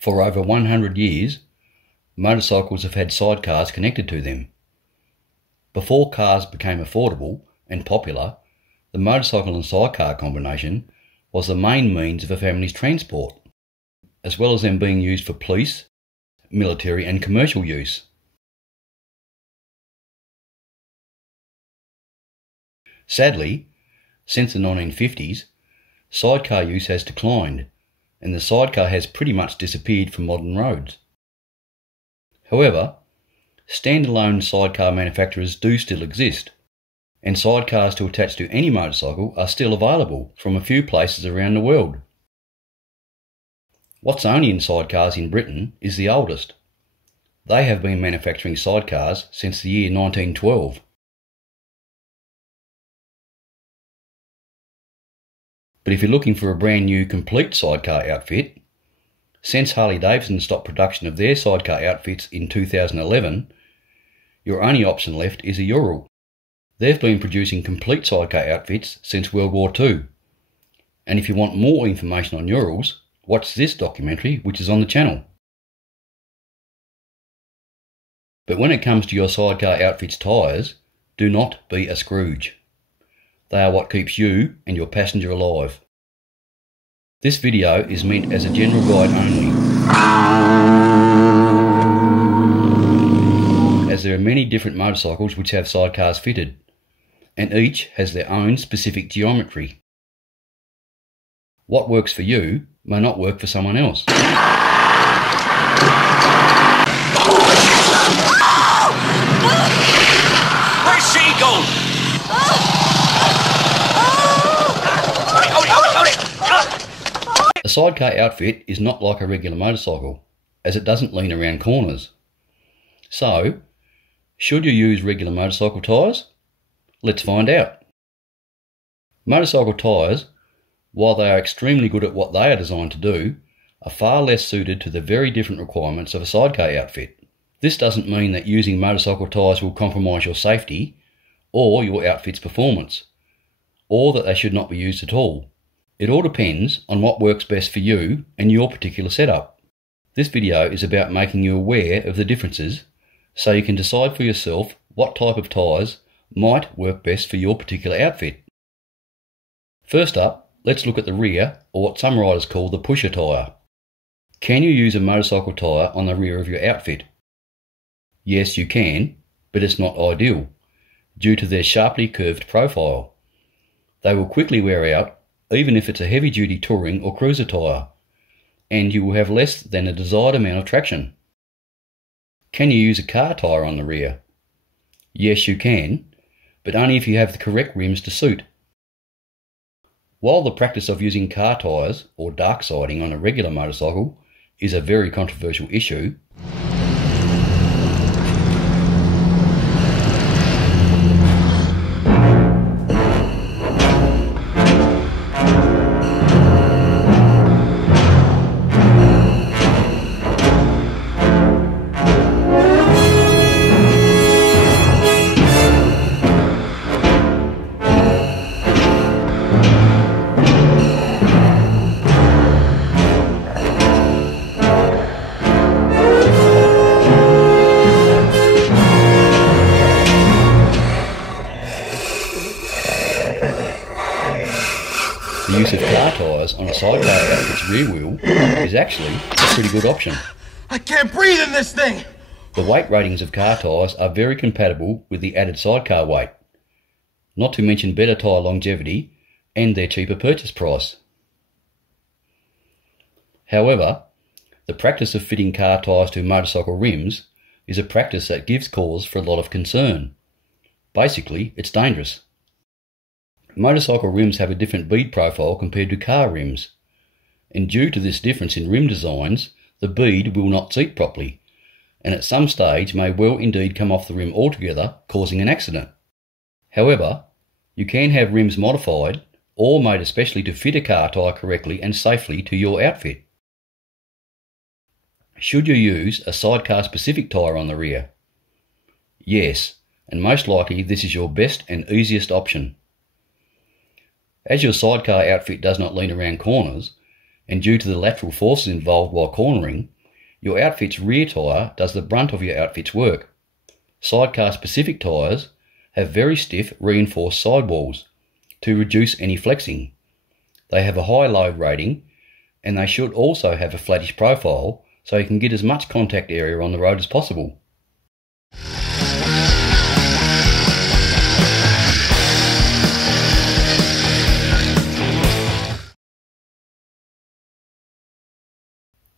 For over 100 years, motorcycles have had sidecars connected to them. Before cars became affordable and popular, the motorcycle and sidecar combination was the main means of a family's transport, as well as them being used for police, military and commercial use. Sadly, since the 1950s, sidecar use has declined, and the sidecar has pretty much disappeared from modern roads. However, standalone sidecar manufacturers do still exist, and sidecars to attach to any motorcycle are still available from a few places around the world. What's only in sidecars in Britain is the oldest. They have been manufacturing sidecars since the year 1912. But if you're looking for a brand new complete sidecar outfit, since Harley-Davidson stopped production of their sidecar outfits in 2011, your only option left is a Ural. They've been producing complete sidecar outfits since World War II. And if you want more information on Urals, watch this documentary which is on the channel. But when it comes to your sidecar outfit's tyres, do not be a Scrooge. They are what keeps you and your passenger alive. This video is meant as a general guide only, as there are many different motorcycles which have sidecars fitted, and each has their own specific geometry. What works for you may not work for someone else. Where's she going? A sidecar outfit is not like a regular motorcycle, as it doesn't lean around corners. So, should you use regular motorcycle tyres? Let's find out. Motorcycle tyres, while they are extremely good at what they are designed to do, are far less suited to the very different requirements of a sidecar outfit. This doesn't mean that using motorcycle tyres will compromise your safety or your outfit's performance, or that they should not be used at all. It all depends on what works best for you and your particular setup. This video is about making you aware of the differences so you can decide for yourself what type of tyres might work best for your particular outfit. First up, let's look at the rear, or what some riders call the pusher tyre. Can you use a motorcycle tyre on the rear of your outfit? Yes, you can, but it's not ideal, due to their sharply curved profile. They will quickly wear out, even if it's a heavy-duty touring or cruiser tyre, and you will have less than a desired amount of traction. Can you use a car tyre on the rear? Yes, you can, but only if you have the correct rims to suit. While the practice of using car tyres or dark siding on a regular motorcycle is a very controversial issue, the use of car tyres on a sidecar outfit's rear wheel is actually a pretty good option. I can't breathe in this thing! The weight ratings of car tyres are very compatible with the added sidecar weight, not to mention better tyre longevity and their cheaper purchase price. However, the practice of fitting car tyres to motorcycle rims is a practice that gives cause for a lot of concern. Basically, it's dangerous. Motorcycle rims have a different bead profile compared to car rims, and due to this difference in rim designs, the bead will not seat properly, and at some stage may well indeed come off the rim altogether, causing an accident. However, you can have rims modified or made especially to fit a car tyre correctly and safely to your outfit. Should you use a sidecar specific tyre on the rear? Yes, and most likely this is your best and easiest option. As your sidecar outfit does not lean around corners, and due to the lateral forces involved while cornering, your outfit's rear tyre does the brunt of your outfit's work. Sidecar specific tyres have very stiff reinforced sidewalls to reduce any flexing. They have a high load rating, and they should also have a flattish profile so you can get as much contact area on the road as possible.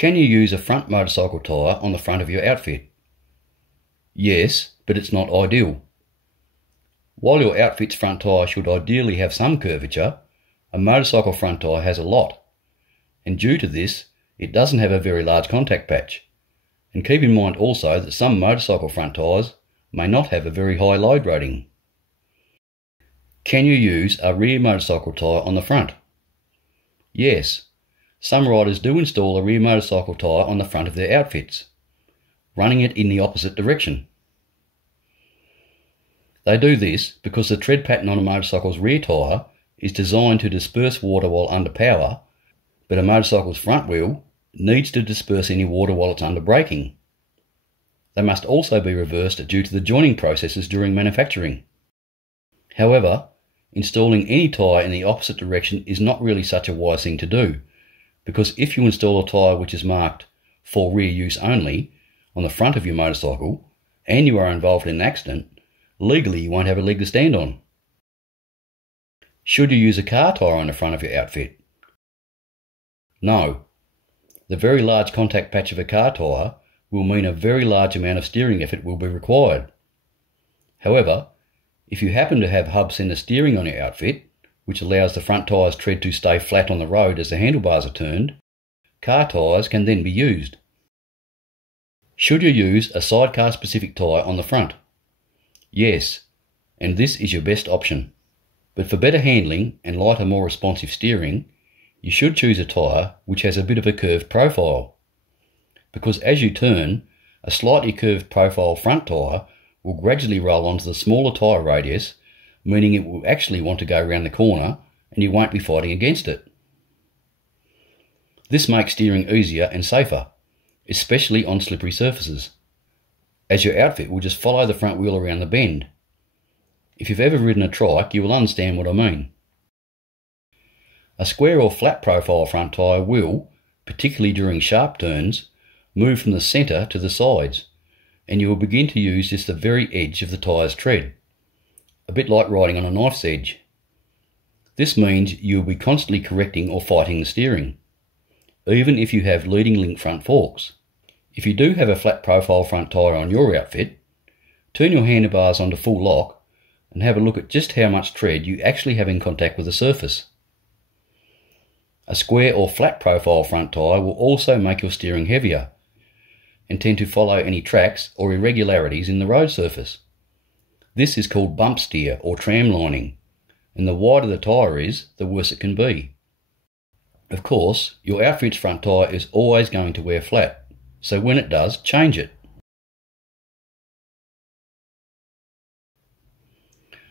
Can you use a front motorcycle tyre on the front of your outfit? Yes, but it's not ideal. While your outfit's front tyre should ideally have some curvature, a motorcycle front tyre has a lot, and due to this, it doesn't have a very large contact patch. And keep in mind also that some motorcycle front tyres may not have a very high load rating. Can you use a rear motorcycle tyre on the front? Yes, some riders do install a rear motorcycle tyre on the front of their outfits, running it in the opposite direction. They do this because the tread pattern on a motorcycle's rear tyre is designed to disperse water while under power, but a motorcycle's front wheel needs to disperse any water while it's under braking. They must also be reversed due to the joining processes during manufacturing. However, installing any tyre in the opposite direction is not really such a wise thing to do, because if you install a tyre which is marked for rear use only on the front of your motorcycle and you are involved in an accident, legally you won't have a leg to stand on. Should you use a car tyre on the front of your outfit? No. The very large contact patch of a car tyre will mean a very large amount of steering effort will be required. However, if you happen to have hub centre steering on your outfit, which allows the front tyre's tread to stay flat on the road as the handlebars are turned, car tyres can then be used. Should you use a sidecar specific tyre on the front? Yes, and this is your best option. But for better handling and lighter, more responsive steering, you should choose a tyre which has a bit of a curved profile. Because as you turn, a slightly curved profile front tyre will gradually roll onto the smaller tyre radius, meaning it will actually want to go around the corner and you won't be fighting against it. This makes steering easier and safer, especially on slippery surfaces, as your outfit will just follow the front wheel around the bend. If you've ever ridden a trike, you will understand what I mean. A square or flat profile front tyre will, particularly during sharp turns, move from the centre to the sides, and you will begin to use just the very edge of the tyre's tread, a bit like riding on a knife's edge. This means you will be constantly correcting or fighting the steering, even if you have leading link front forks. If you do have a flat profile front tyre on your outfit, turn your handlebars onto full lock and have a look at just how much tread you actually have in contact with the surface. A square or flat profile front tyre will also make your steering heavier and tend to follow any tracks or irregularities in the road surface. This is called bump steer or tram lining, and the wider the tyre is, the worse it can be. Of course, your outfit's front tyre is always going to wear flat, so when it does, change it.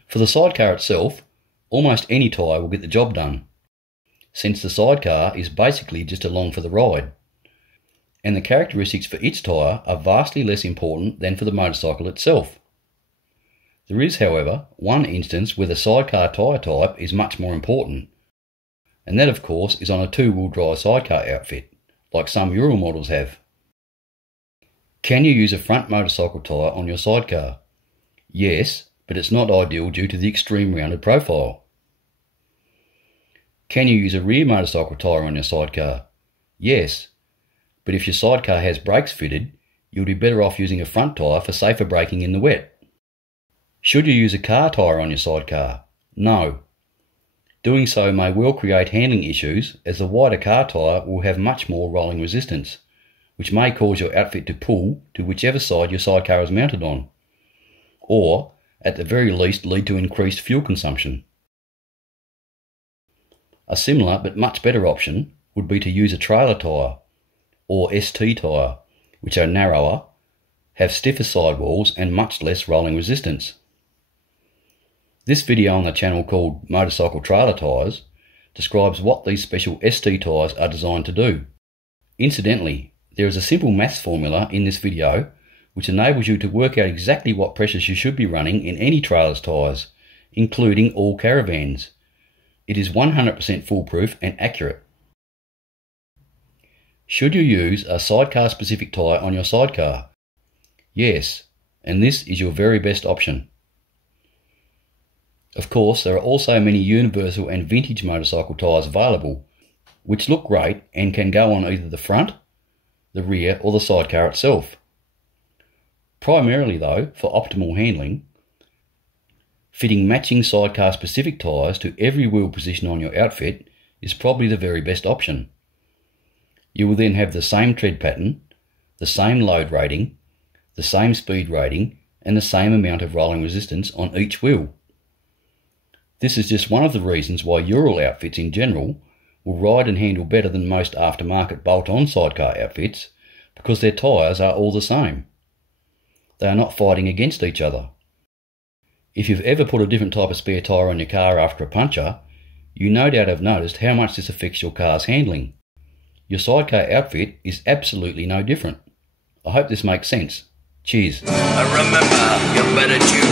For the sidecar itself, almost any tyre will get the job done, since the sidecar is basically just along for the ride, and the characteristics for its tyre are vastly less important than for the motorcycle itself. There is, however, one instance where the sidecar tyre type is much more important, and that of course is on a two-wheel drive sidecar outfit, like some Euro models have. Can you use a front motorcycle tyre on your sidecar? Yes, but it's not ideal due to the extreme rounded profile. Can you use a rear motorcycle tyre on your sidecar? Yes, but if your sidecar has brakes fitted, you'll be better off using a front tyre for safer braking in the wet. Should you use a car tyre on your sidecar? No. Doing so may well create handling issues, as the wider car tyre will have much more rolling resistance, which may cause your outfit to pull to whichever side your sidecar is mounted on, or at the very least lead to increased fuel consumption. A similar but much better option would be to use a trailer tyre, or ST tyre, which are narrower, have stiffer sidewalls and much less rolling resistance. This video on the channel called Motorcycle Trailer Tyres describes what these special ST tyres are designed to do. Incidentally, there is a simple maths formula in this video which enables you to work out exactly what pressures you should be running in any trailer's tyres, including all caravans. It is 100% foolproof and accurate. Should you use a sidecar specific tyre on your sidecar? Yes, and this is your very best option. Of course, there are also many universal and vintage motorcycle tyres available, which look great and can go on either the front, the rear or the sidecar itself. Primarily though, for optimal handling, fitting matching sidecar specific tyres to every wheel position on your outfit is probably the very best option. You will then have the same tread pattern, the same load rating, the same speed rating and the same amount of rolling resistance on each wheel. This is just one of the reasons why Ural outfits in general will ride and handle better than most aftermarket bolt-on sidecar outfits because their tyres are all the same. They are not fighting against each other. If you've ever put a different type of spare tyre on your car after a puncture, you no doubt have noticed how much this affects your car's handling. Your sidecar outfit is absolutely no different. I hope this makes sense. Cheers. Remember, you better choose